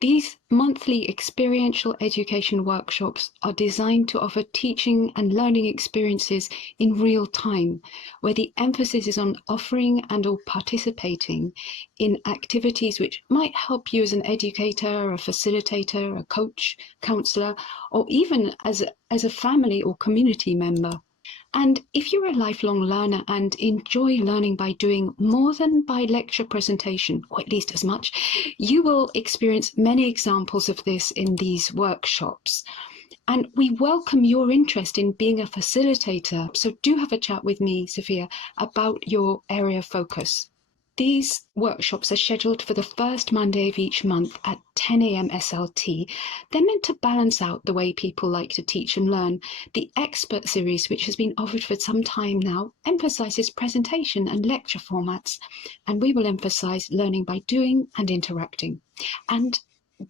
These monthly experiential education workshops are designed to offer teaching and learning experiences in real time, where the emphasis is on offering and or participating in activities which might help you as an educator, a facilitator, a coach, counsellor, or even as a family or community member. And if you're a lifelong learner and enjoy learning by doing more than by lecture presentation, or at least as much, you will experience many examples of this in these workshops. And we welcome your interest in being a facilitator. So do have a chat with me, Sophia, about your area of focus. These workshops are scheduled for the first Monday of each month at 10 a.m. SLT. They're meant to balance out the way people like to teach and learn. The Expert series, which has been offered for some time now, emphasizes presentation and lecture formats, and we will emphasize learning by doing and interacting. And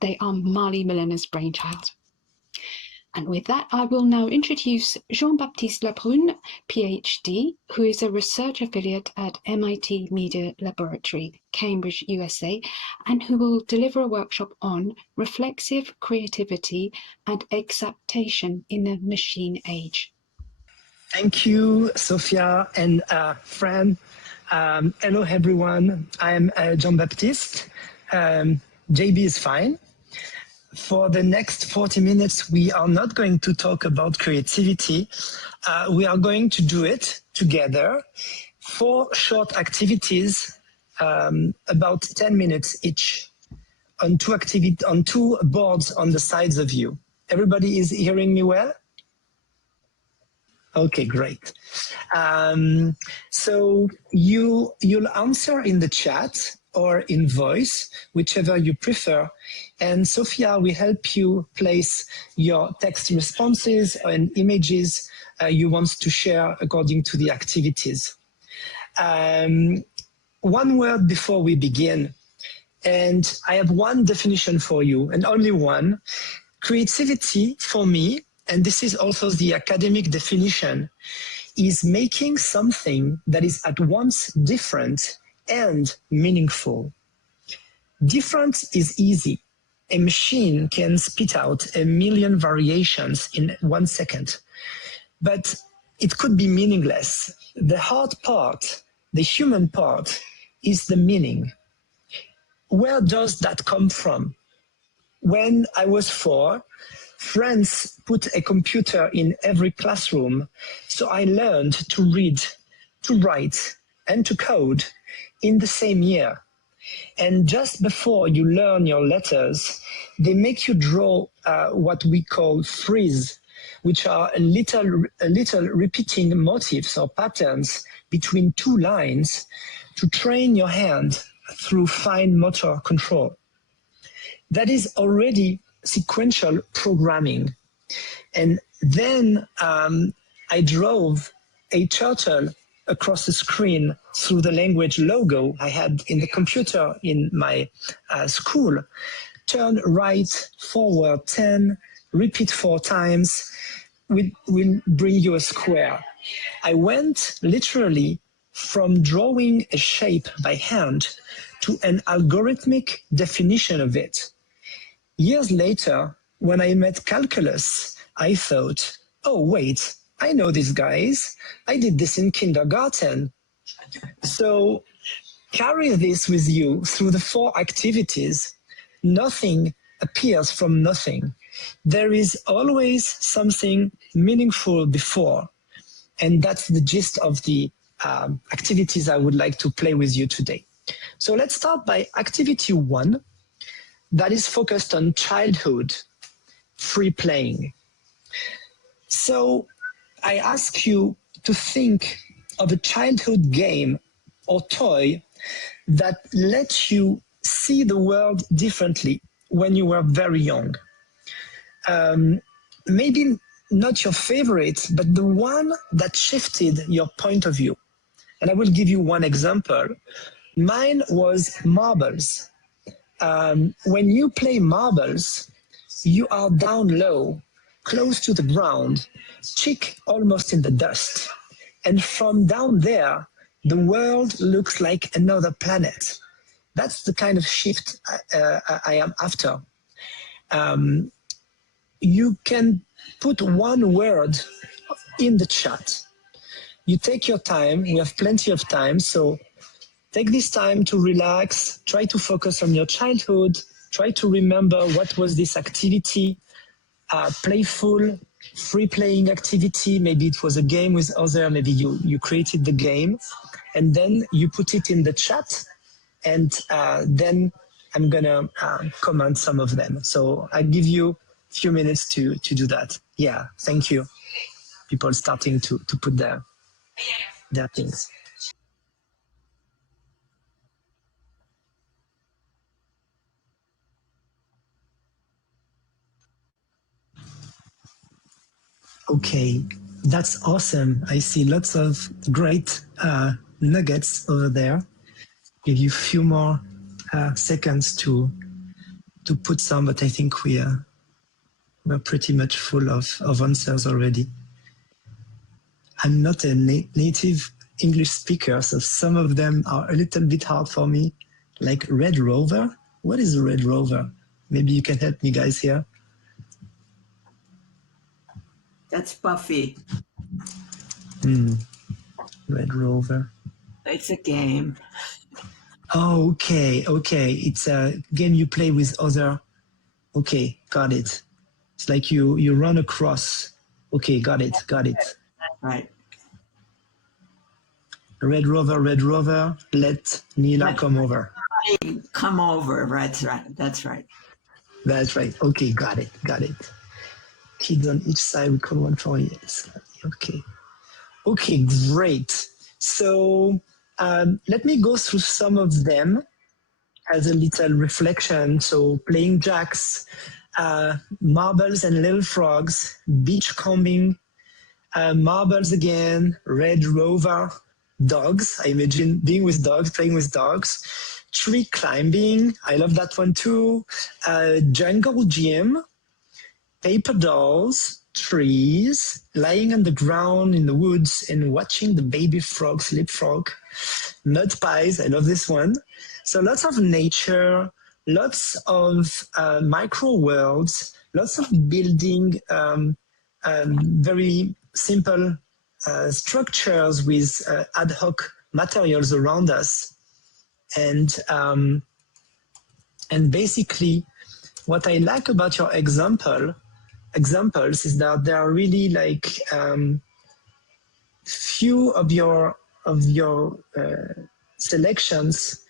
they are Marley Milner's brainchild. And with that, I will now introduce Jean-Baptiste LaBrune, PhD, who is a research affiliate at MIT Media Laboratory, Cambridge, USA, and who will deliver a workshop on reflexive creativity and exaptation in the machine age. Thank you, Sophia and Fran. Hello, everyone. I'm Jean-Baptiste. JB is fine. For the next 40 minutes, we are not going to talk about creativity. We are going to do it together. 4 short activities, about 10 minutes each, on 2 boards on the sides of you. Everybody is hearing me well? Okay, great. So you'll answer in the chat or in voice, whichever you prefer. And Sophia will help you place your text responses and images you want to share according to the activities. One word before we begin, and I have one definition for you, and only one. Creativity, for me, and this is also the academic definition, is making something that is at once different and meaningful. Different is easy. A machine can spit out 1 million variations in 1 second, but it could be meaningless. The hard part, the human part, is the meaning. Where does that come from? When I was 4, friends put a computer in every classroom, so I learned to read, to write, and to code in the same year. And just before you learn your letters, they make you draw what we call frieze, which are a little repeating motifs or patterns between 2 lines to train your hand through fine motor control. That is already sequential programming. And then I drove a turtle across the screen through the language logo I had in the computer in my school. Turn right, forward 10, repeat 4 times, will bring you a square. I went literally from drawing a shape by hand to an algorithmic definition of it. Years later, when I met calculus, I thought, oh wait, I know these guys. I did this in kindergarten. So carry this with you through the 4 activities. Nothing appears from nothing. There is always something meaningful before. And that's the gist of the activities I would like to play with you today. So let's start by activity 1, that is focused on childhood, free playing. So I ask you to think of a childhood game or toy that lets you see the world differently when you were very young. Maybe not your favorite, but the one that shifted your point of view. And I will give you one example. Mine was marbles. When you play marbles, you are down low, close to the ground, cheek almost in the dust. And from down there, the world looks like another planet. That's the kind of shift I am after. you can put one word in the chat. You take your time. We have plenty of time. So take this time to relax. Try to focus on your childhood. Try to remember what was this activity, playful, free playing activity. Maybe it was a game with other. Maybe you created the game. And then you put it in the chat. And then I'm going to comment some of them. So I give you a few minutes to do that. Yeah, thank you. People starting to put their things. Okay, that's awesome. I see lots of great nuggets over there. Give you a few more seconds to put some, but I think we're pretty much full of answers already. I'm not a native English speaker, so some of them are a little bit hard for me, like Red Rover. What is a Red Rover? Maybe you can help me, guys, here. That's Buffy. Red Rover. It's a game. Oh, okay. It's a game you play with other. Okay, got it. It's like you run across. Okay, got it. Right. Red Rover, let Nila come over. Come over. That's right. That's right. Okay, got it. Kids on each side, we call one for yes. Okay, great. So let me go through some of them as a little reflection. So playing jacks, marbles and little frogs, beach combing, marbles again, Red Rover, dogs. I imagine being with dogs, playing with dogs, tree climbing. I love that one too. Jungle gym, paper dolls, trees, lying on the ground in the woods and watching the baby frogs leapfrog, mud pies. I love this one. So lots of nature, lots of micro worlds, lots of building very simple structures with ad hoc materials around us. And basically, what I like about your examples is that there are really like few of your selections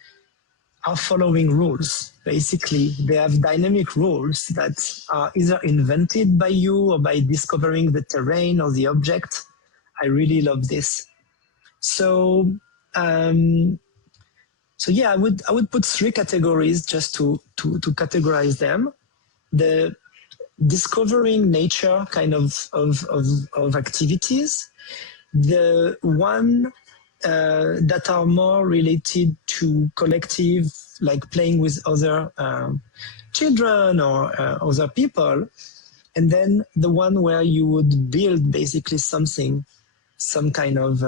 are following rules. Basically, they have dynamic rules that are either invented by you or by discovering the terrain or the object. I really love this. So yeah, I would put three categories just to categorize them. The discovering nature kind of activities. The one that are more related to collective, like playing with other children or other people. And then the one where you would build basically something, some kind of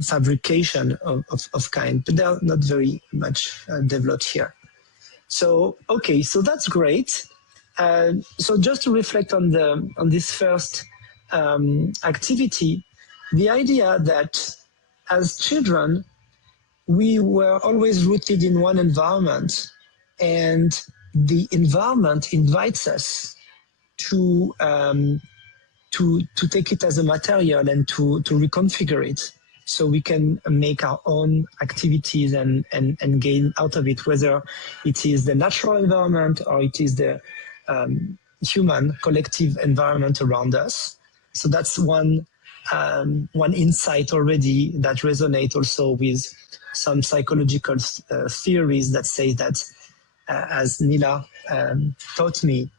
fabrication of kind, but they're not very much developed here. So, okay, so that's great. So just to reflect on this first activity, the idea that as children, we were always rooted in one environment, and the environment invites us to take it as a material and to reconfigure it so we can make our own activities and gain out of it, whether it is the natural environment or it is the human collective environment around us. So that's one insight already that resonates also with some psychological theories that say that, as Nila taught me,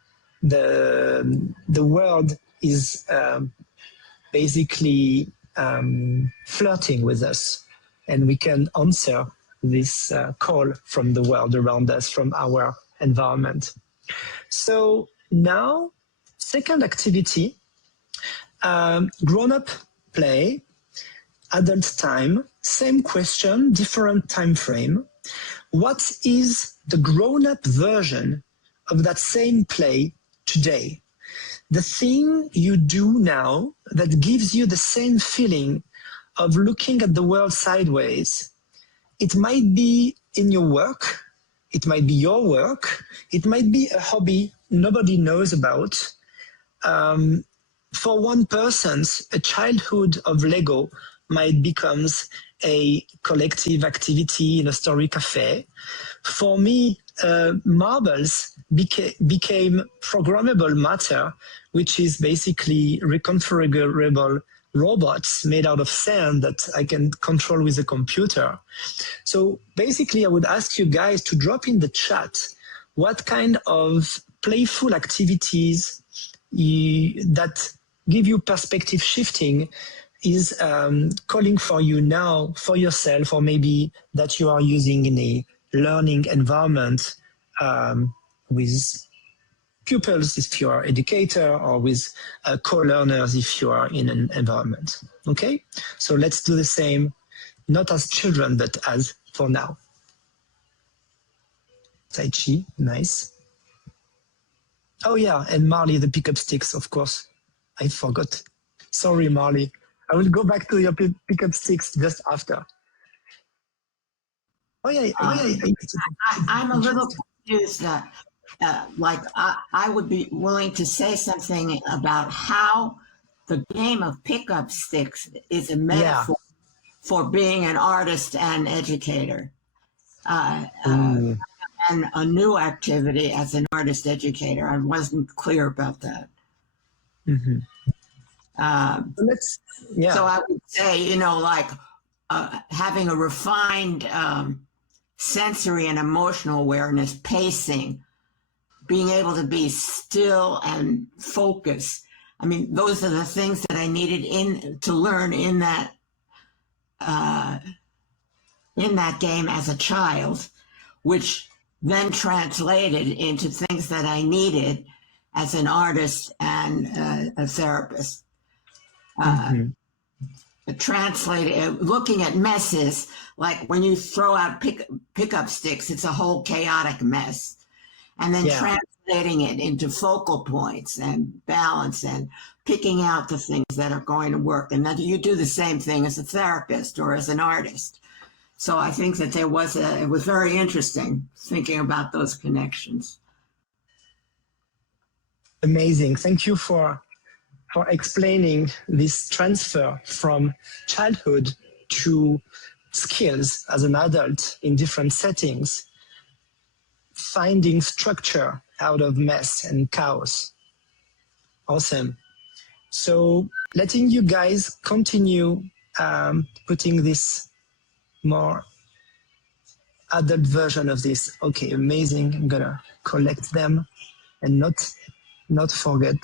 the world is basically flirting with us, and we can answer this call from the world around us, from our environment. So now, second activity, grown-up play. adult time, same question, different time frame. What is the grown-up version of that same play today? The thing you do now that gives you the same feeling of looking at the world sideways. It might be in your work, it might be your work, it might be a hobby nobody knows about. For one person, a childhood of Lego might become a collective activity in a story cafe. For me, marbles became programmable matter, which is basically reconfigurable robots made out of sand that I can control with a computer. So basically, I would ask you guys to drop in the chat what kind of playful activities that give you perspective shifting is calling for you now for yourself, or maybe that you are using in a learning environment with pupils if you are educator, or with co-learners if you are in an environment. Okay, so let's do the same, not as children, but as for now. Tai Chi, nice. Oh yeah, and Marley, the pickup sticks, of course. I forgot. Sorry, Marley. I will go back to your pickup sticks just after. Oh yeah, I'm a little confused. Like I would be willing to say something about how the game of pickup sticks is a metaphor for being an artist and educator, and a new activity as an artist educator. I wasn't clear about that. Mm-hmm. So I would say, you know, like having a refined sensory and emotional awareness, pacing, being able to be still and focus. I mean, those are the things that I needed to learn in that game as a child, which then translated into things that I needed as an artist and a therapist. Looking at messes, like when you throw out pickup sticks, it's a whole chaotic mess. And then translating it into focal points and balance and picking out the things that are going to work. And then you do the same thing as a therapist or as an artist. So I think that it was very interesting thinking about those connections. Amazing. Thank you for explaining this transfer from childhood to skills as an adult in different settings, finding structure out of mess and chaos. Awesome. So letting you guys continue putting this more adult version of this. Okay, amazing. I'm gonna collect them and not forget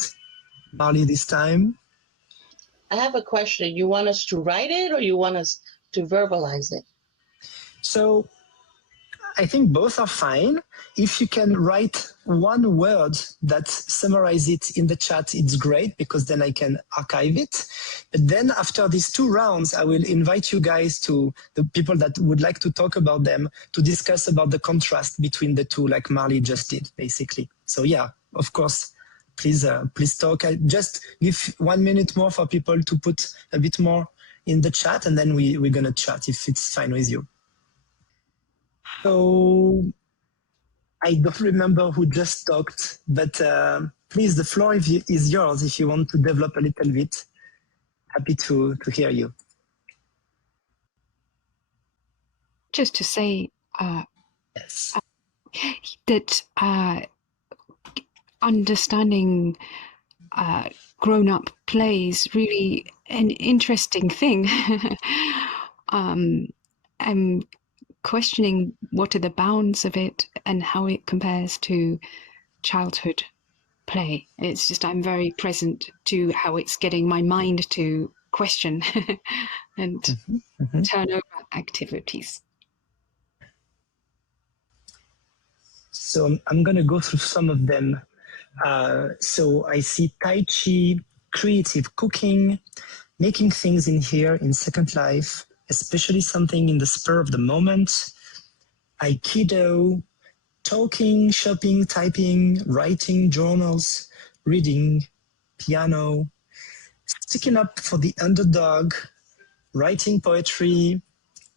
Marley this time. I have a question. You want us to write it or you want us to verbalize it? So I think both are fine. If you can write one word that summarizes it in the chat, it's great, because then I can archive it. But then after these 2 rounds, I will invite you guys, to the people that would like to talk about them, to discuss about the contrast between the two, like Marley just did, basically. So yeah, of course, please talk. I just give 1 minute more for people to put a bit more in the chat, and then we're going to chat if it's fine with you. So I don't remember who just talked, but please, the floor is yours if you want to develop a little bit. Happy to hear you. Just to say Yes. that understanding grown-up plays really an interesting thing. I'm questioning what are the bounds of it and how it compares to childhood play. It's just I'm very present to how it's getting my mind to question and turn over activities. So I'm going to go through some of them. So I see Tai Chi, creative cooking, making things in here in Second Life, especially something in the spur of the moment, Aikido, talking, shopping, typing, writing, journals, reading, piano, sticking up for the underdog, writing poetry,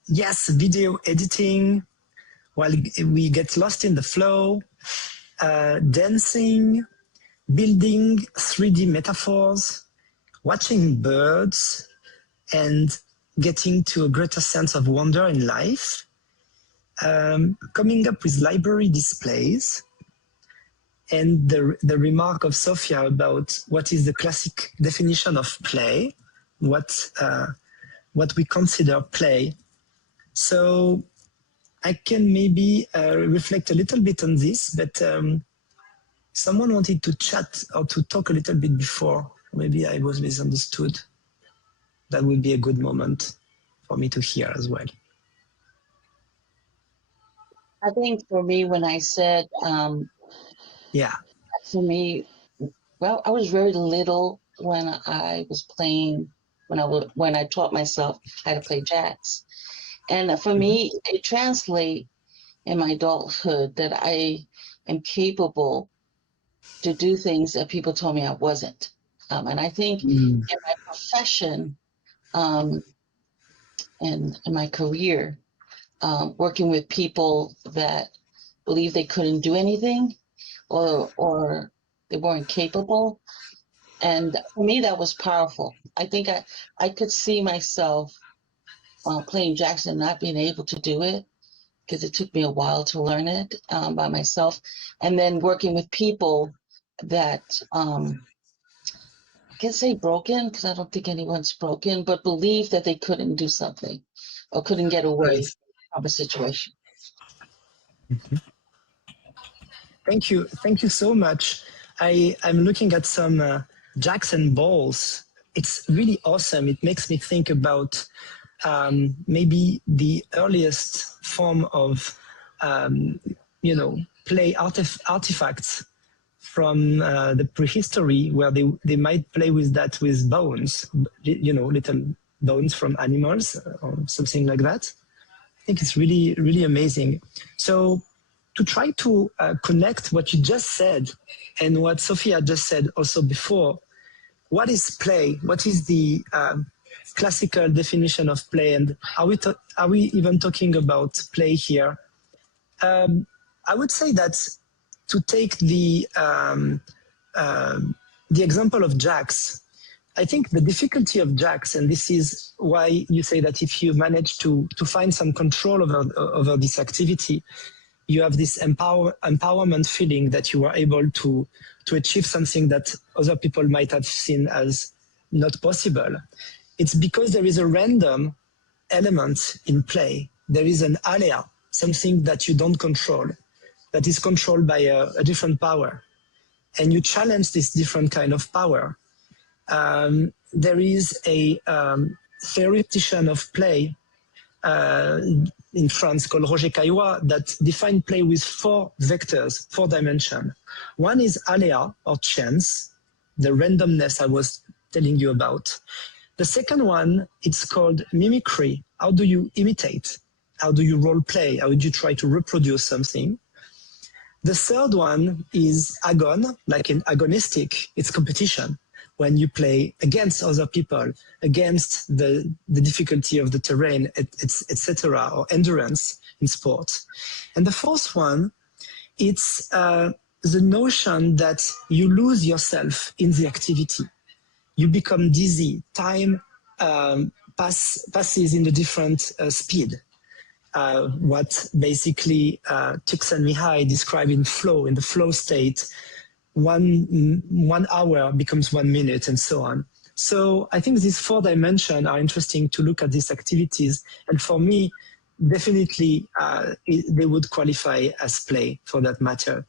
yes, video editing, while we get lost in the flow, dancing, building 3D metaphors, watching birds, and getting to a greater sense of wonder in life, coming up with library displays, and the remark of Sophia about what is the classic definition of play, what we consider play. So I can maybe reflect a little bit on this, but someone wanted to chat or to talk a little bit before. Maybe I was misunderstood. That would be a good moment for me to hear as well. I think for me, when I said, yeah, for me, well, I was very little when I was playing, when I taught myself how to play jacks. And for me, it translates in my adulthood that I am capable to do things that people told me I wasn't. And I think in my profession and in my career, working with people that believe they couldn't do anything or they weren't capable. And for me, that was powerful. I think I could see myself playing jacks and not being able to do it because it took me a while to learn it by myself. And then working with people that I can't say broken because I don't think anyone's broken, but believe that they couldn't do something or couldn't get away from a situation. Thank you so much. I'm looking at some jacks and balls. It's really awesome. It makes me think about maybe the earliest form of play artifacts from the prehistory, where they might play with that with bones, little bones from animals or something like that. I think it's really, really amazing. So to try to connect what you just said and what Sophia just said also before, what is play? What is the classical definition of play? And are we even talking about play here? I would say that to take the example of jacks, I think the difficulty of jacks, and this is why you say that if you manage to find some control over this activity, you have this empowerment feeling that you are able to achieve something that other people might have seen as not possible. It's because there is a random element in play. There is an alea, something that you don't control, that is controlled by a different power. And you challenge this different kind of power. There is a theoretician of play in France called Roger Caillois that defined play with 4 vectors, 4 dimensions. One is alea, or chance, the randomness I was telling you about. The second one, it's called mimicry. How do you imitate? How do you role play? How do you try to reproduce something? The third one is agon, like in agonistic, it's competition. When you play against other people, against the difficulty of the terrain, etc., or endurance in sport. And the fourth one, it's the notion that you lose yourself in the activity. You become dizzy. Time passes in a different speed. What basically Csikszentmihalyi described in flow, in the flow state, 1 hour becomes 1 minute, and so on. So I think these 4 dimensions are interesting to look at these activities. And for me, definitely they would qualify as play for that matter.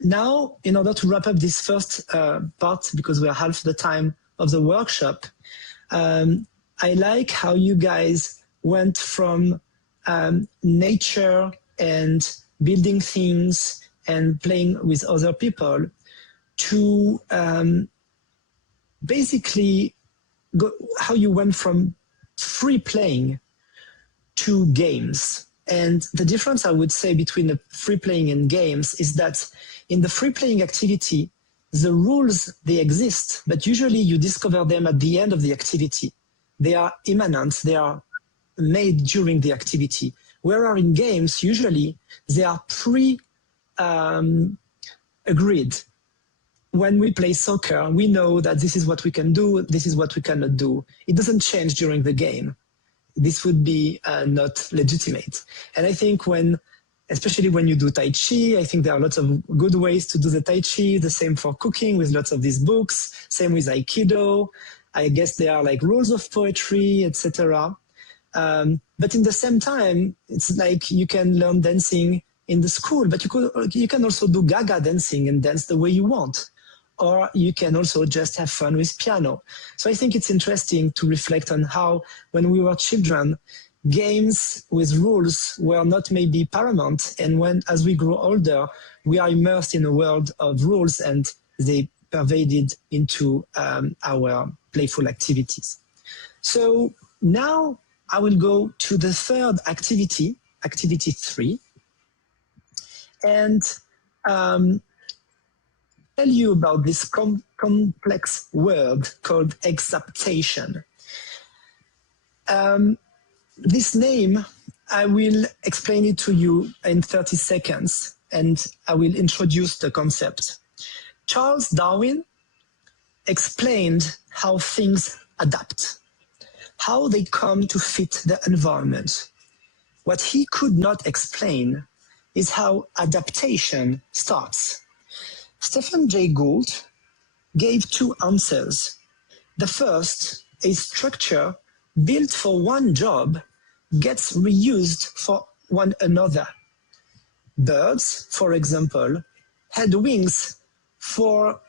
Now, in order to wrap up this first part, because we are half the time of the workshop, I like how you guys went from nature and building things and playing with other people to basically how you went from free playing to games. And the difference I would say between the free playing and games is that in the free playing activity, the rules, they exist, but usually you discover them at the end of the activity. They are immanent, they are made during the activity. Whereas in games, usually they are agreed. When we play soccer, we know that this is what we can do, this is what we cannot do. It doesn't change during the game. This would be not legitimate. And I think especially when you do Tai Chi, I think there are lots of good ways to do the Tai Chi, the same for cooking with lots of these books, same with Aikido. I guess there are like rules of poetry, etc. But in the same time, it's like you can learn dancing in the school, but you can also do Gaga dancing and dance the way you want. Or you can also just have fun with piano. So I think it's interesting to reflect on how, when we were children, games with rules were not maybe paramount. And as we grow older, we are immersed in a world of rules and they pervaded into our playful activities. So now I will go to the third activity, activity 3. And tell you about this complex word called exaptation. This name, I will explain it to you in 30 seconds, and I will introduce the concept. Charles Darwin explained how things adapt, how they come to fit the environment. What he could not explain is how adaptation starts. Stephen Jay Gould gave 2 answers. The first, a structure built for one job gets reused for one another. Birds, for example, had wings for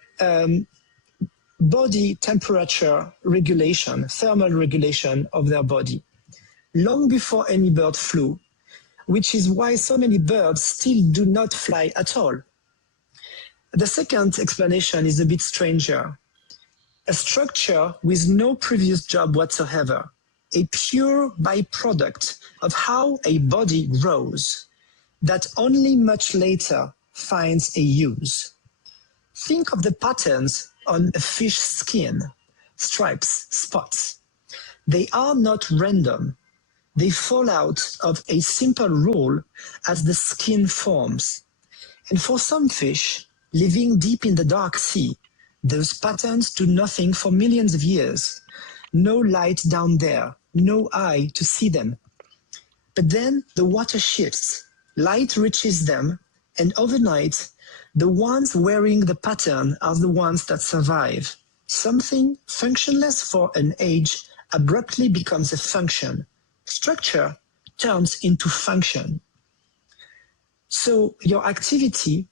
body temperature regulation, thermal regulation of their body, long before any bird flew, which is why so many birds still do not fly at all. The second explanation is a bit stranger. A structure with no previous job whatsoever, a pure byproduct of how a body grows, that only much later finds a use. Think of the patterns on a fish skin, stripes, spots. They are not random. They fall out of a simple rule as the skin forms. And for some fish, living deep in the dark sea, those patterns do nothing for millions of years. No light down there, no eye to see them. But then the water shifts, light reaches them, and overnight, the ones wearing the pattern are the ones that survive. Something functionless for an age abruptly becomes a function. Structure turns into function. So your activity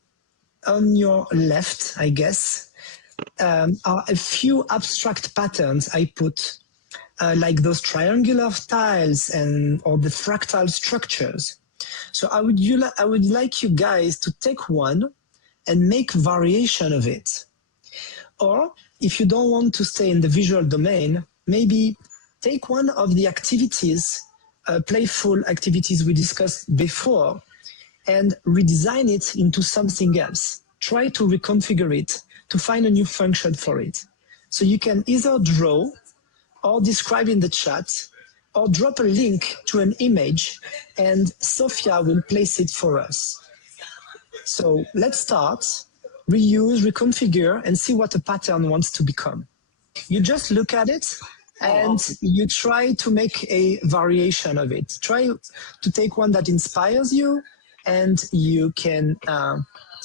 on your left, I guess, are a few abstract patterns I put, like those triangular tiles or the fractal structures. So I would like you guys to take one and make variation of it. Or if you don't want to stay in the visual domain, maybe take one of the activities, playful activities we discussed before, and redesign it into something else. Try to reconfigure it to find a new function for it. So you can either draw or describe in the chat or drop a link to an image and Sophia will place it for us. So let's start, reuse, reconfigure, and see what a pattern wants to become. You just look at it and you try to make a variation of it. Try to take one that inspires you and you can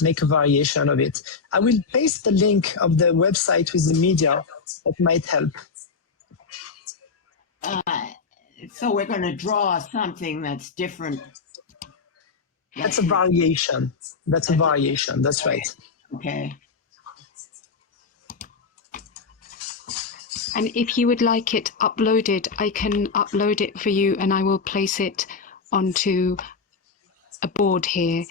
make a variation of it. I will paste the link of the website with the media that might help. So we're going to draw something that's different. That's a variation. That's a variation. That's right. Okay. And if you would like it uploaded, I can upload it for you and I will place it onto a board here.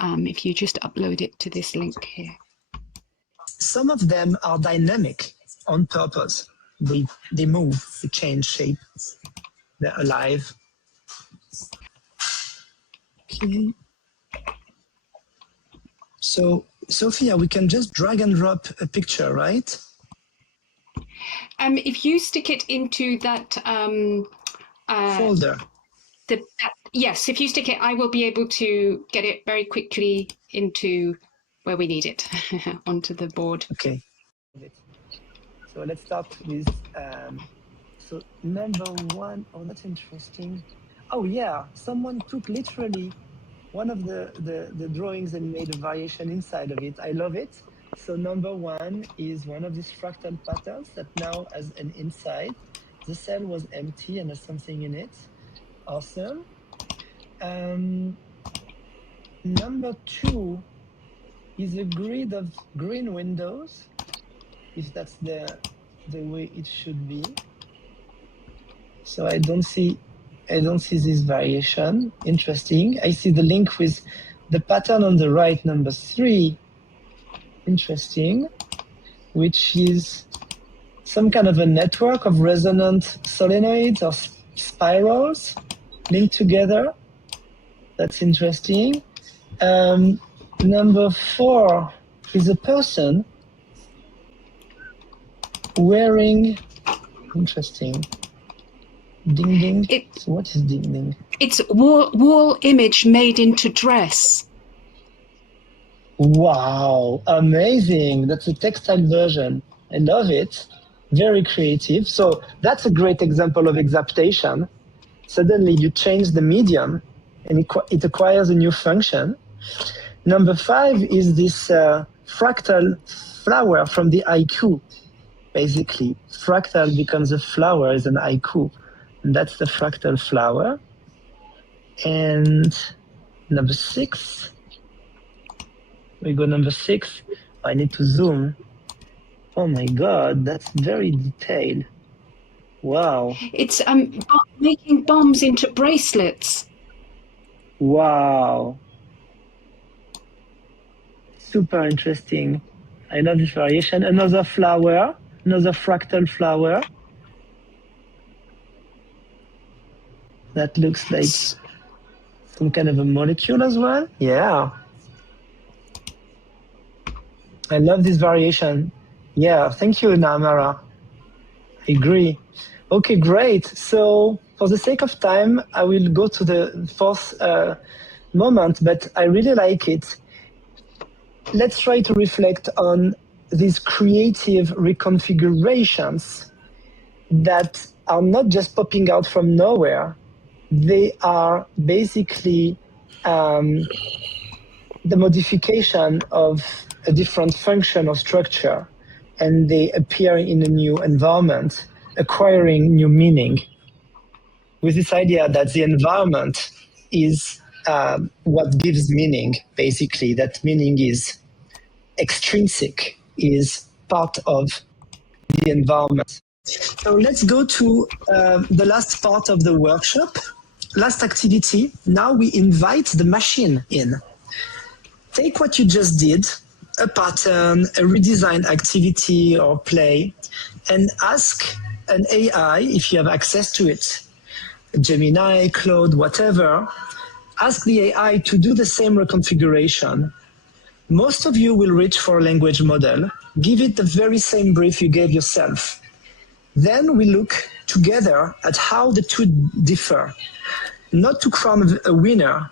If you just upload it to this link here. Some of them are dynamic. on purpose. They move, they change shape, they're alive. Okay. So, Sophia, we can just drag and drop a picture, right? If you stick it into that folder. Yes, if you stick it, I will be able to get it very quickly into where we need it, onto the board. Okay. So let's start with, so number one, oh, that's interesting. Oh yeah, someone took literally one of the drawings and made a variation inside of it. I love it. So number one is one of these fractal patterns that now has an inside. The cell was empty and there's something in it. Awesome. Number two is a grid of green windows, if that's the way it should be. So I don't see this variation. Interesting. I see the link with the pattern on the right, number three. Interesting. Which is some kind of a network of resonant solenoids or spirals linked together. That's interesting. Number four is a person wearing, interesting, ding ding. So what is ding ding? It's wall image made into dress. Wow, amazing. That's a textile version. I love it. Very creative. So that's a great example of exaptation. Suddenly you change the medium and it acquires a new function. Number five is this fractal flower from the haiku. Basically, fractal becomes a flower as an haiku. And that's the fractal flower. And number six, we go number six. I need to zoom. Oh my God, that's very detailed. Wow. It's making bombs into bracelets. Wow. Super interesting. I love this variation. Another flower, another fractal flower. That looks like some kind of a molecule as well. Yeah. I love this variation. Yeah, thank you, Namara. I agree. Okay, great. So for the sake of time, I will go to the fourth moment, but I really like it. Let's try to reflect on these creative reconfigurations that are not just popping out from nowhere. They are basically the modification of a different function or structure, and they appear in a new environment, acquiring new meaning, with this idea that the environment is what gives meaning, basically, that meaning is extrinsic, is part of the environment. So let's go to the last part of the workshop, last activity. Now we invite the machine in. Take what you just did, a pattern, a redesigned activity or play, and ask an AI, if you have access to it, Gemini, Claude, whatever, ask the AI to do the same reconfiguration. Most of you will reach for a language model. Give it the very same brief you gave yourself. Then we look together at how the two differ. Not to crown a winner.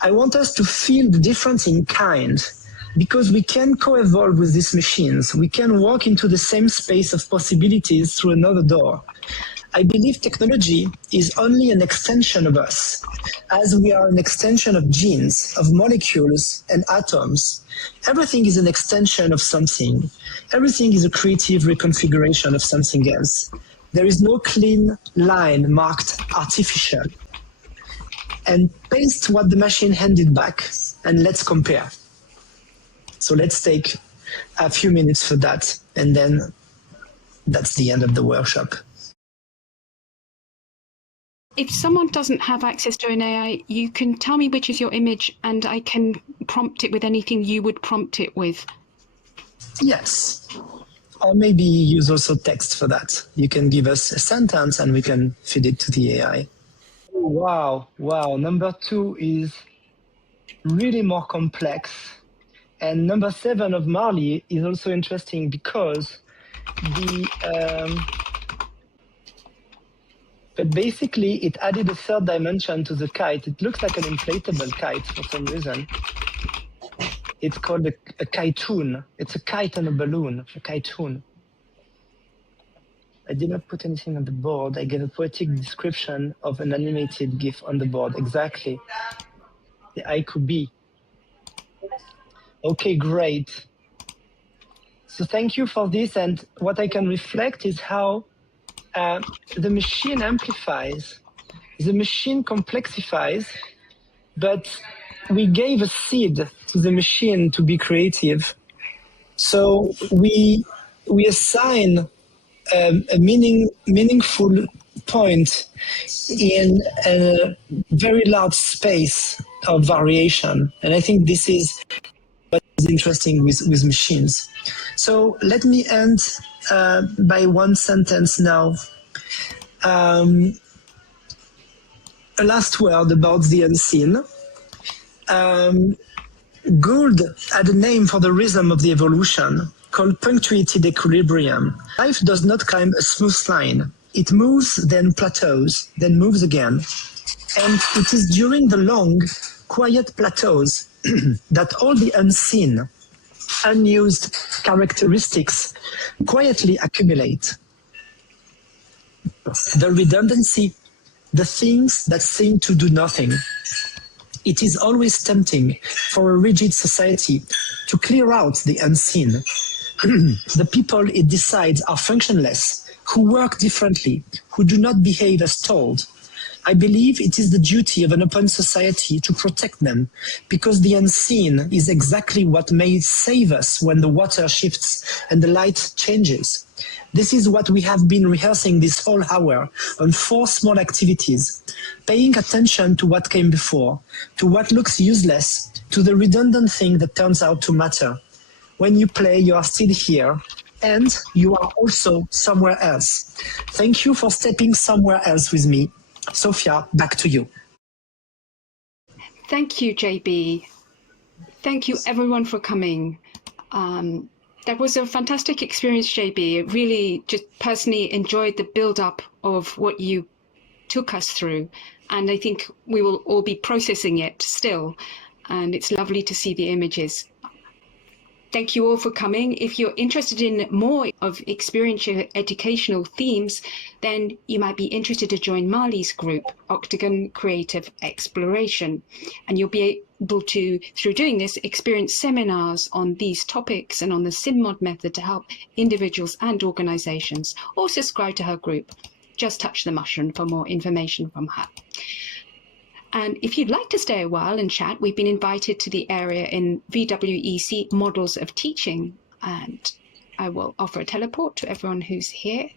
I want us to feel the difference in kind, because we can co-evolve with these machines. We can walk into the same space of possibilities through another door. I believe technology is only an extension of us, as we are an extension of genes, of molecules and atoms. Everything is an extension of something. Everything is a creative reconfiguration of something else. There is no clean line marked artificial. And paste what the machine handed back, and let's compare. So let's take a few minutes for that, and then that's the end of the workshop. If someone doesn't have access to an AI, you can tell me which is your image and I can prompt it with anything you would prompt it with. Yes. Or maybe use also text for that. You can give us a sentence and we can feed it to the AI. Wow, wow. Number 2 is really more complex. And number 7 of Marley is also interesting because but basically it added a third dimension to the kite. It looks like an inflatable kite for some reason. It's called a kite-toon. It's a kite and a balloon, a kite-toon. I did not put anything on the board. I gave a poetic description of an animated GIF on the board. Exactly. The haiku bee. Okay, great. So thank you for this. And what I can reflect is how the machine amplifies, the machine complexifies, but we gave a seed to the machine to be creative. So we assign a meaningful point in a very large space of variation. And I think this is what is interesting with machines. So let me end by one sentence now. A last word about the unseen. Gould had a name for the rhythm of the evolution called punctuated equilibrium. Life does not climb a smooth line. It moves, then plateaus, then moves again. And it is during the long, quiet plateaus that all the unseen, unused characteristics quietly accumulate. The redundancy, the things that seem to do nothing. It is always tempting for a rigid society to clear out the unseen. The people it decides are functionless, who work differently, who do not behave as told. I believe it is the duty of an open society to protect them, because the unseen is exactly what may save us when the water shifts and the light changes. This is what we have been rehearsing this whole hour on 4 small activities, paying attention to what came before, to what looks useless, to the redundant thing that turns out to matter. When you play, you are still here, and you are also somewhere else. Thank you for stepping somewhere else with me. Sophia, back to you. Thank you, JB. Thank you, everyone, for coming. That was a fantastic experience, JB. Really just personally enjoyed the build-up of what you took us through. And I think we will all be processing it still. And it's lovely to see the images. Thank you all for coming. If you're interested in more of experiential educational themes, then you might be interested to join Marley's group, Octagon Creative Exploration. And you'll be able to, through doing this, experience seminars on these topics and on the SimMod method to help individuals and organizations, or subscribe to her group. Just touch the mushroom for more information from her. And if you'd like to stay a while and chat, we've been invited to the area in VWEC Models of Teaching, and I will offer a teleport to everyone who's here.